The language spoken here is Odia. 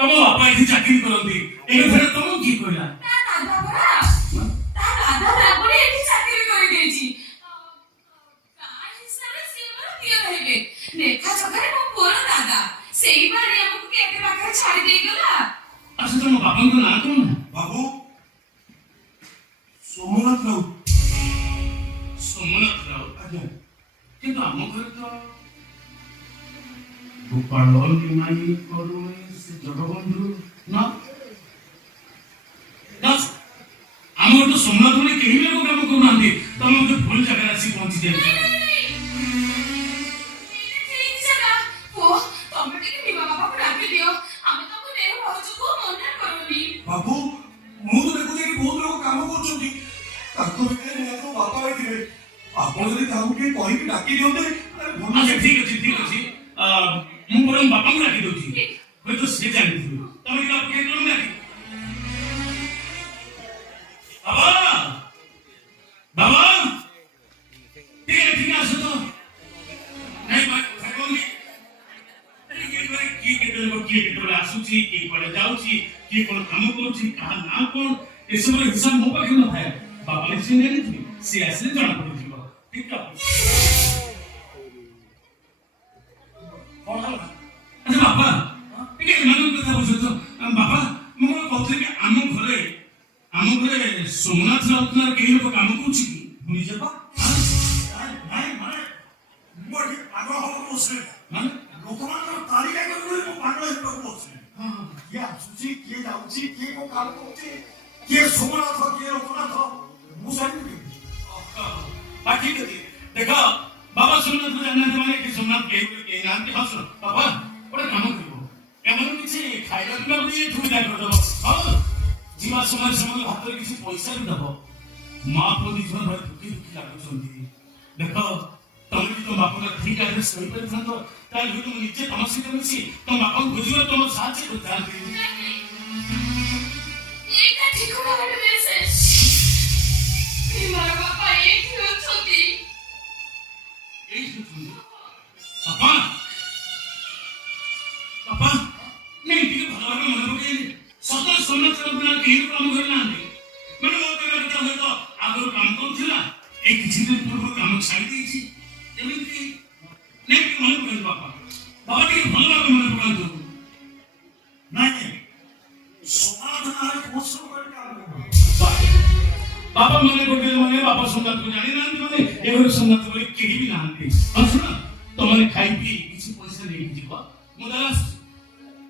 ତମ ବାପା ଏଠି ଚାକିରି କରନ୍ତି ଏ କଥାଟା ତମକୁ କିଏ କହିଲା? ତା ଦାଦା ପରା ତା ଦାଦା ରାଗୁଡି ଏଠି ଚାକିରି କରିଦେଇଛି। କାହା ହିସାବରେ ସିଏ ମୋର ଦିଅର ହେବେ। ଲେଖା ଚୋଖାରେ ମୋ ପୁଅର ଦାଦା। ସେଇ ବାଡ଼ି ଆମକୁ କେତେ ପାଖରେ ଛାଡ଼ି ଦେଇଗଲା। ଆଚ୍ଛା ତମ ବାପାଙ୍କ ନାଁ କଣ? ବାବୁ ସୋମନାଥ ରାଉତ। ସୋମନାଥ ରାଉତ। ଆଜ୍ଞା। କିନ୍ତୁ ଆମ ଘରେ ତ ଗୋପାଳ ନିମାଇ କରୁଣୀ ସେ ଜଗବନ୍ଧୁ ନା ଆମର ତ ସୋମନାଥ ଭଳି କେହି ଲୋକ କାମ କରୁନାହାନ୍ତି। ତମେ ଗୋଟେ ଭୁଲ ଜାଗାରେ ଆସି ପହଞ୍ଚି ଯାଇଛ। ଠିକ ଜାଗା। ପୁଅ ତମେ ଟିକେ ନିମା ବାପାକୁ ଡାକି ଦିଅ। ଆମେ ତାକୁ ନେଇ ଭାଉଜକୁ ମନା କରୁନି। ବାବୁ ମୁଁ ତ ଦେଖୁଛି କି ବହୁତ ଲୋକ କାମ କରୁଛନ୍ତି। ତାଙ୍କ ଭିତରେ ନିହାତି ମୋ ବାପା ଭାଇ ଥିବେ। ଆପଣ ଯଦି କାହାକୁ ଟିକେ କହିକି ଡାକି ଦିଅନ୍ତେ ଭଲ। ଆଚ୍ଛା ଠିକ ଅଛି ଠିକ ଅଛି। ମୁଁ ବରଂ ବାପାଙ୍କୁ ଡାକି ଦଉଛି। ହୁଏତ ସେ ଜାଣିଥିବେ। ତମେ ଟିକେ ଅପେକ୍ଷା କର ଡାକି। ବାବା ବାବା ଟିକେ ଆସ ତ। ନାଇଁ କିଏ କେତେବେଳେ ଆସୁଛି କିଏ କୁଆଡେ ଯାଉଛି କିଏ କଣ କାମ କରୁଛି କାହା ନାଁ କଣ ଏସବୁର ହିସାବ ମୋ ପାଖରେ ନଥାଏ। ବାବା ନିଶ୍ଚୟ ଜାଣିଥିବେ। ସେ ଆସିଲେ ଜଣା ପଡିଯିବ। ଠିକ ଅଛି। ଆଚ୍ଛା ବାପା ଟିକେ ଏମାନଙ୍କ କଥା ବୁଝ ତ। ବାପା ମୁଁ କଣ କହୁଥିଲି କି ଆମ ଘରେ ସୋମନାଥ ରାଉତନାର କେହି ଲୋକ କାମ କରୁଛି କି? ନିଜେ ପା ନାଇଁ ମାନେ ମୁଁ ଏଠି ପାଗଳ ହବାକୁ ବସିଲି। ମାନେ ଲୋକମାନଙ୍କର ତାଲିକା କରି ମୁଁ ପାଗଳ ହେବାକୁ ବସିଲି। କିଏ ଆସୁଛି କିଏ ଯାଉଛି କିଏ କୋଉ କାମ କରୁଛି କିଏ ସୋମନାଥ କିଏ ଲୋକନାଥ ମୁଁ ଜାଣିବି। ଠିକ ଅଛି ଦେଖ ବାବା ସୋମନାଥ ଜାଣିନାହାନ୍ତି ମାନେ କି ସୋମନାଥ କେହି ନାହାନ୍ତି। ହଁ ଶୁଣ ବାପା ଗୋଟେ କାମ କରିବ ଏମାନଙ୍କୁ କିଛି ଖାଇବା ପିଇବାକୁ ଟିକେ ସୁବିଧା କରିଦବ। ହଁ ଯିବା ସମୟରେ ହାତରେ କିଛି ପଇସା ବି ଦବ। ମା ପୁଅ ଦି ଜଣ ଭାଇ ଦୁଃଖୀ ଲାଗୁଛନ୍ତି। ଦେଖ ତମେ ବି ତମ ବାପାଙ୍କ ଠିକ ଆଡ୍ରେସ୍ କହିପାରିଥାନ୍ତ ତାହେଲେ ମୁଁ ନିଜେ ତମ ସହିତ ମିଶି ତମ ବାପାଙ୍କୁ ବୁଝିବା ତମ ସାହାଯ୍ୟ କରିଥାନ୍ତି। ଏଇଟା ଠିକଣା ଗୋଟେ ମେସେଜ। ନିମାର ବାପା ଏଇଠି ଅଛନ୍ତି। ବାପା ବାପା ନାଇଁ ଟିକେ ଭଲ ଭାବେ ମନେ ପକେଇଲେ ସତ ସୋମନାଥ ରାଉତନାର କେହି ଲୋକ ଆମ ଘରେ ନାହାନ୍ତି। ମାନେ ମୋ କହିବା କଥା ହୁଏତ ଆଗରୁ କାମ କରୁଥିଲା ଏଇ କିଛି ଦିନ ପୂର୍ବରୁ କାମ ଛାଡ଼ି ଦେଇଛି ଏମିତି ନାଇଁ ଟିକେ ମନେ ପକାନ୍ତୁ ବାପା। ବାପା ଟିକେ ଭଲ ଭାବେ ମନେ ପକାନ୍ତୁ। ନାଇଁ ସୋମନାଥ ନାଁରେ କୋର୍ସ କରି କାମ କରୁଛି। ବାପା ମନେ ପକେଇଲେ ମାନେ ବାପା ସୋମନାଥକୁ ଜାଣିନାହାନ୍ତି ମାନେ ଏ ଘରେ ସୋମନାଥ ଭଳି କେହି ବି ନାହାନ୍ତି। ଆଉ ଶୁଣ ତମେ ଖାଇ